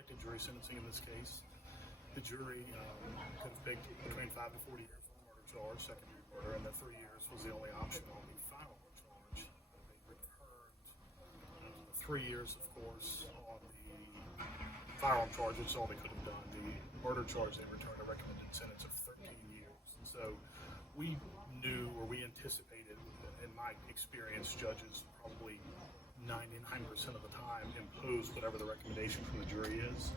elected jury sentencing in this case. The jury could have picked between 5 to 40 years on the murder charge, second-degree murder, and the 3 years was the only option on the final charge. They returned 3 years, of course, on the firearm charge, which is all they could have done. The murder charge, they returned a recommended sentence of 13 years. And so we knew, or we anticipated, in my experience, judges probably 99% of the time impose whatever the recommendation from the jury is.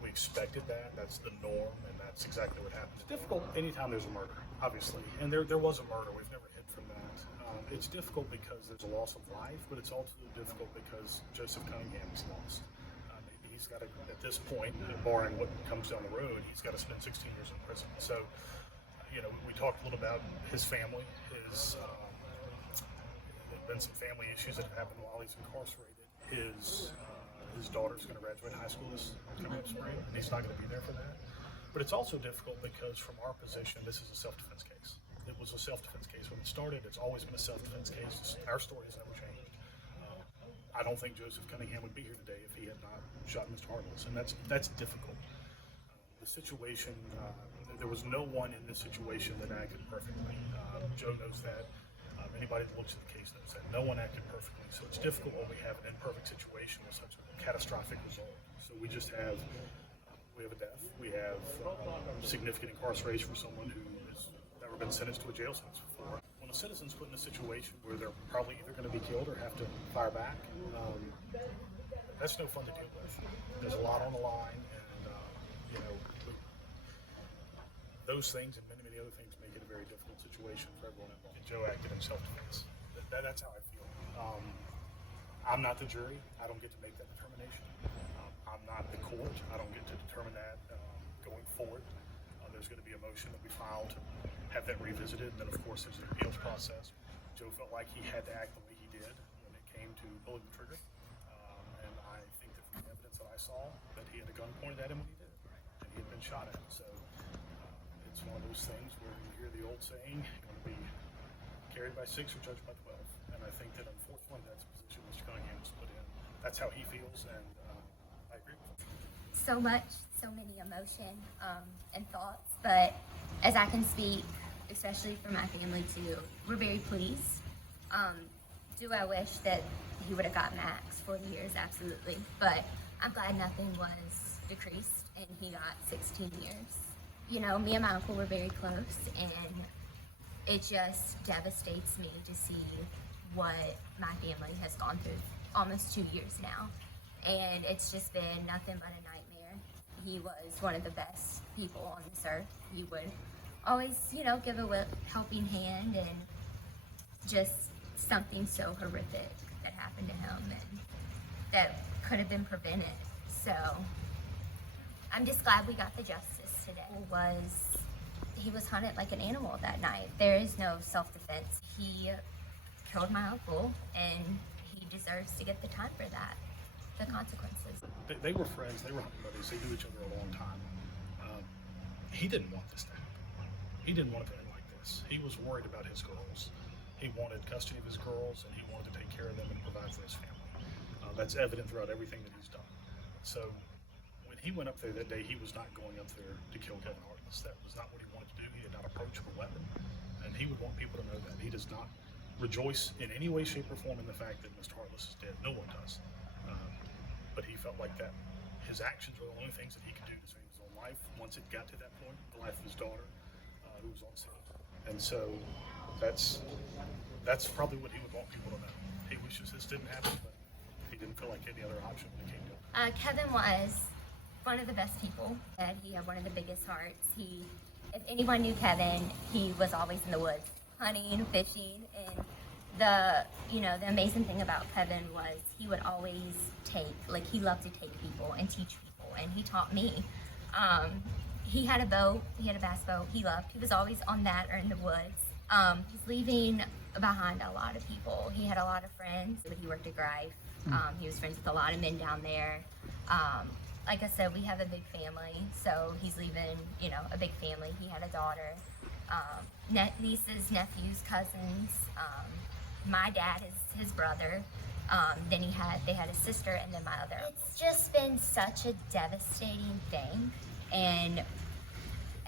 We expected that. That's the norm, and that's exactly what happened. It's difficult anytime there's a murder, obviously, and there was a murder. We've never hid from that. It's difficult because there's a loss of life, but it's also difficult because Joseph Cunningham is lost. He's got to, at this point, barring what comes down the road, he's got to spend 16 years in prison. So, we talked a little about his family. There've been some family issues that have happened while he's incarcerated. His daughter's going to graduate high school this coming up spring, and he's not going to be there for that. But it's also difficult because from our position, this is a self-defense case. It was a self-defense case. When it started, it's always been a self-defense case. Our story has never changed. I don't think Joseph Cunningham would be here today if he had not shot Mr. Hartless, and that's difficult. The situation, there was no one in this situation that acted perfectly. Joe knows that. Anybody that looks at the case knows that. No one acted perfectly, so it's difficult when we have an imperfect situation with such a catastrophic result. So we just have, we have a death. We have significant incarceration for someone who has never been sentenced to a jail sentence before. When a citizen's put in a situation where they're probably either going to be killed or have to fire back, that's no fun to deal with. There's a lot on the line, and those things and many other things make it a very difficult situation for everyone involved. And Joe acted in self-defense. That's how I feel. I'm not the jury. I don't get to make that determination. I'm not the court. I don't get to determine that going forward. There's going to be a motion that we file to have that revisited, and then of course there's an appeals process. Joe felt like he had to act the way he did when it came to pulling the trigger, and I think that from the evidence that I saw, that he had a gun pointed at him when he did it, and he had been shot at. So it's one of those things where you hear the old saying, you're going to be carried by 6 or judged by 12, and I think that unfortunately that's a position Mr. Cunningham was put in. That's how he feels, and I agree with him. So many emotion and thoughts, but as I can speak, especially for my family too, we're very pleased. Do I wish that he would have got max 40 years? Absolutely, but I'm glad nothing was decreased and he got 16 years. Me and my uncle were very close, and it just devastates me to see what my family has gone through almost 2 years now, and it's just been nothing but a nightmare. He was one of the best people on this earth. He would always, give a helping hand, and just something so horrific that happened to him and that could have been prevented. So I'm just glad we got the justice today. He was hunted like an animal that night. There is no self-defense. He killed my uncle, and he deserves to get the time for that, the consequences. They were friends. They were hunting buddies. They knew each other a long time. He didn't want this to happen. He didn't want it to end like this. He was worried about his girls. He wanted custody of his girls, and he wanted to take care of them and provide for his family. That's evident throughout everything that he's done. So when he went up there that day, he was not going up there to kill Kevin Hartless. That was not what he wanted to do. He did not approach with a weapon, and he would want people to know that. He does not rejoice in any way, shape, or form in the fact that Mr. Hartless is dead. No one does. But he felt like that his actions were the only things that he could do to save his own life. Once it got to that point, the life of his daughter, who was on scene. And so that's probably what he would want people to know. He wishes this didn't happen, but he didn't feel like any other option when it came to it. Kevin was one of the best people, and he had one of the biggest hearts. If anyone knew Kevin, he was always in the woods, hunting, fishing, and the amazing thing about Kevin was he would always he loved to take people and teach people, and he taught me. He had a boat, he had a bass boat he loved. He was always on that or in the woods. He's leaving behind a lot of people. He had a lot of friends, but he worked at Greif. He was friends with a lot of men down there. Like I said, we have a big family, so he's leaving, a big family. He had a daughter, nieces, nephews, cousins. My dad is his brother. Then they had a sister, and then my other. It's just been such a devastating thing, and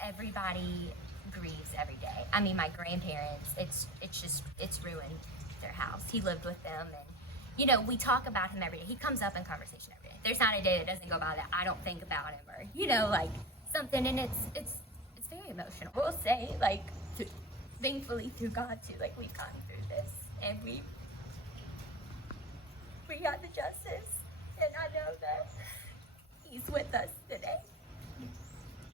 everybody grieves every day. I mean, my grandparents, it's ruined their house. He lived with them, and you know, we talk about him every day. He comes up in conversation every day. There's not a day that doesn't go by that I don't think about him, or you know, like something. And it's very emotional. We'll say, like, thankfully through God too, like we've gone through this, and we got the justice, and I know that He's with us today.